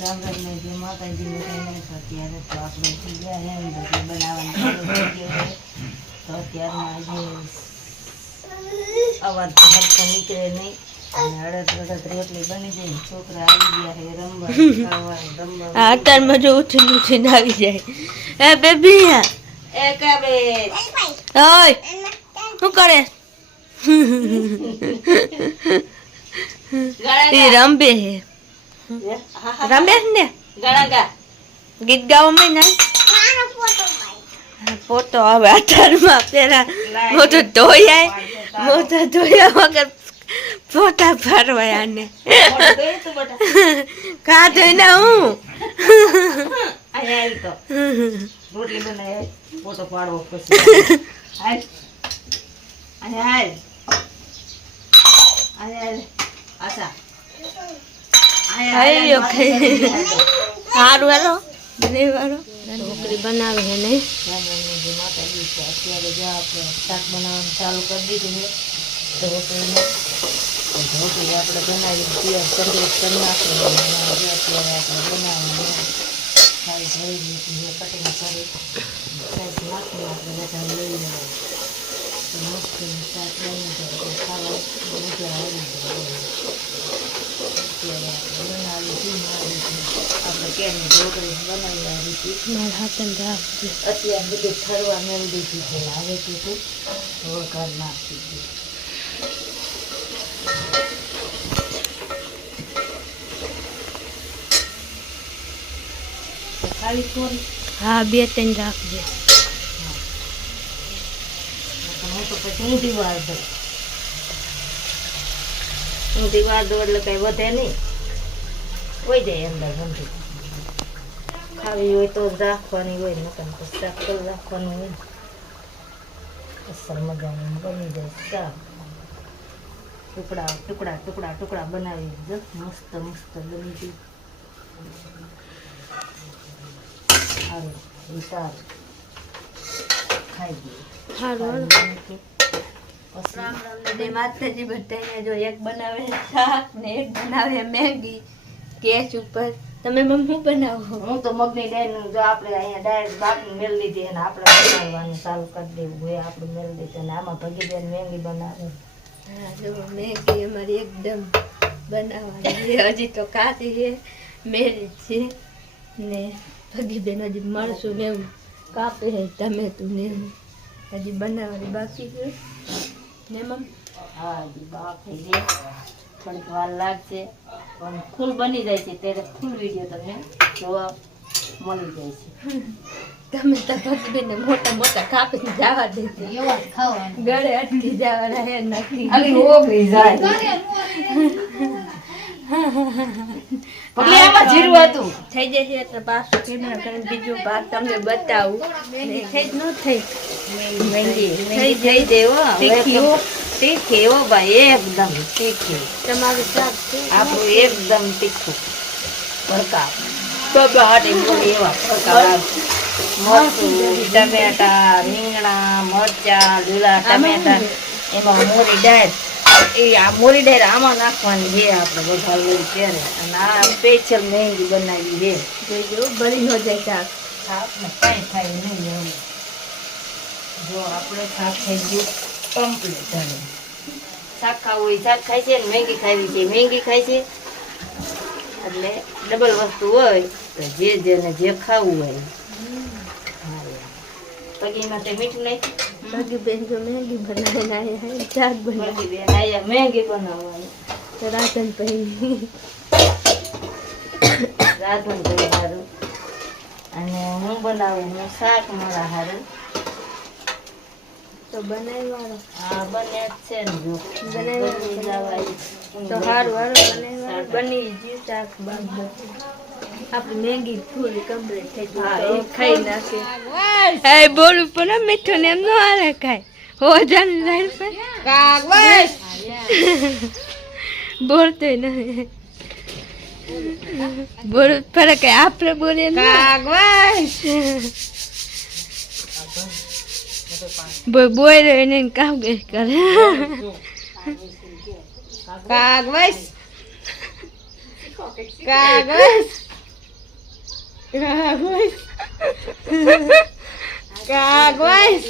રામ રામ ને જય માતાજી બધાને. તો અત્યારે તો આપણે થઈ ગયા હે રોટલી બનાવવાનું ચાલુ થઈ ગયો છે. તો અત્યારમાં આજે અવાજ તો હરખો નીકળે નહીં અને અડદ રોટલી બની જાય. છોકરા આવી ગયા છે રમવા રમવા. અત્યારમાં જો ઉઠીને આવી જાય. એ બેબી એ કાબે ઓય શું કરે? એ રંબે હે રમેશ ને ગળાગા ગીત ગાવામાં ના ફોટો હવે અત્યારમાં પેલા મોટો ધોયા વગર ફોટા પાડવાયા ને કા ધોઈને હું અહીંયા તો રોટલી બનાવી ફોટો પાડવો પછી હાલ અહીંયા હાલ અહીંયા આશા સારું હાલો બનાવવાનો ઢોકળી બનાવે હે નહીં માતાજી છે. અત્યારે જો આપણે શાક બનાવવાનું ચાલુ કરી દીધું છે. ઢોકળીને ઢોકળી આપણે બનાવી તૈયાર કમ્પ્લીટ કરી નાખીએ. અત્યારે આપણે બનાવવાનું સારી ભરી દીધી છે. કટિંગ કરી સાઈઝ નાખીને આપણે બધા લઈ લેવાનું. તો મસ્ત શાક બની જાય ખાવા મજા આવી જાય. આપણે કેની ઢોકળી બનાવી આવી હતી. અત્યારે બધું ઠરવા મેળ દીધું છે. હવે કીધું વઘાર નાખી દીધું. ખાલી થોડી હા 2-3 રાખજે. હું તો પછી ઊંધી વાર દઉં. ઊંધી વાર દઉં એટલે કઈ વધે નહીં, હોય જાય અંદર ઊંધી. ખાવી હોય તો જ રાખવાની હોય, નકર તો શાક કરી રાખવાનું હોય. અસર મજાનું બની જાય શાક. ટુકડા ટુકડા ટુકડા ટુકડા બનાવી જો મસ્ત મસ્ત બની ગયું. સારું વિચાર ખાઈ ગયું. સારું માતાજી બધાને જો એક બનાવે શાક ને એક બનાવે મેગી ગેસ ઉપર. તમે મમ્મી બનાવો? હું તો મગની દાળનું જો આપણે અહીંયા ડાયરેક્ટ બાકી મેળ લીધી અને આપણે બનાવવાનું ચાલુ કરી દેવું હોય. આપણે મેળ લીધી અને આમાં ભગી બેન મેગી બનાવે. હા જો મેગી અમારી એકદમ બનાવવાની છે. હજી તો કાચી છે, મેરી છે ને ભગી બેન હજી મળશું ને એવું કાપે છે ટમેટું ને એવું હજી બનાવવાની બાકી છે ને મમ્મી. હા હજી બાકી છે, થોડીક વાર લાગશે પણ ફૂલ બની જાય છે ત્યારે ફૂલ વિડીયો તમને જોવા મળી જાય છે. તમે તો ભગી બેન મોટા મોટા કાપીને જવા દેજો. એવા જ ખાવાનું ગળે અટકી જવાના હે નથી. ખાલી ઓગળી જાય. પગલે આમાં જીરું હતું થઈ જશે એટલે પાછું કેમેરા કરીને બીજો ભાગ તમને બતાવું. ને થઈ જ ન થઈ મેંગી થઈ થઈ દેવો તીખી. તીખી હો ભાઈ, એકદમ તીખી. તમારું શાક છે આપણું એકદમ તીખું ભરકા બબાટી બોલી એવા ભરકા. મરચું, ટમેટા, રીંગણા, મરચા, લીલા ટમેટા, એમાં મોરી દાળ. એ આ મોરી દાળ આમાં નાખવાની છે આપણે બધા લઈ ત્યારે. અને આ સ્પેશિયલ મહેંદી બનાવી છે. જોઈજો બળી ન જાય શાક. શાકને કાંઈ થાય નહીં એવું. જો આપણે શાક થઈ ગયું કમ્પ્લીટ. હવે શાક ખાવું હોય શાક ખાય છે ને મેગી ખાવી છે મેગી ખાય છે. એટલે ડબલ વસ્તુ હોય તો જેને જે ખાવું હોય. પગી માટે મીઠું નહીં. બાકી બેન જો મેગી બનાવીને આવ્યા શાક બનાવી પગી બેન આયા મેગી બનાવવાની. તો રાધન પહેરી રાધન ભાઈ સારું અને હું બનાવું હું શાક મારા સારું. તો બનાવવાનો હા બને જ છે ને જો બનાવી જવાય તો સારું સારું બનાવવાનું બની ગયું શાક. બાદ આપણી મેગી ફૂલ કમ્પ્લીટ થઈ હા, ગઈ. એ ખાઈ નાખે. એ બોલું પણ મીઠું ને એમ ન હાલે ખાય હો જાને જાય પર કાગવાસ બોલતો નહીં. બોલ ફરક આપણે બોલીએ ને કાગવાસ બોલ એને કામ કરે. કાગવાસ કાગવાસ કાગવાઈસ